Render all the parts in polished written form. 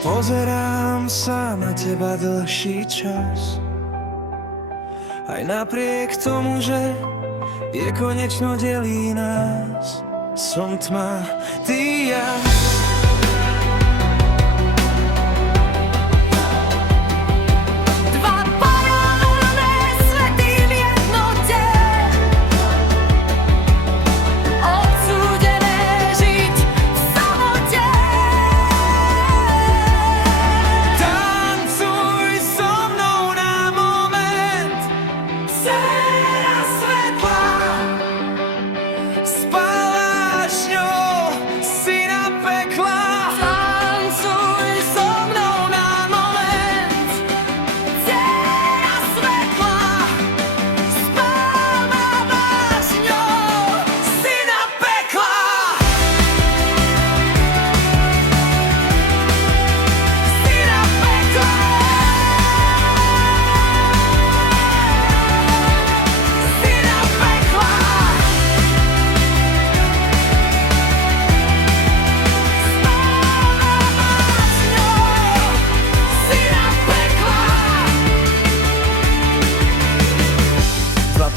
Pozerám sa na teba dlhší čas, aj napriek tomu, že nekonečno delí nás. Som tma, ty jas.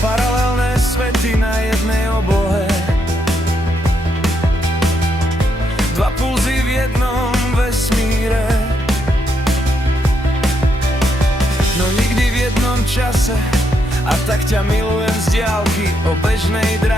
Paralelné svety na jednej oblohe, dva pulzy v jednom vesmíre, no nikdy v jednom čase. A tak ťa milujem z diaľky, o bežnej dráhe.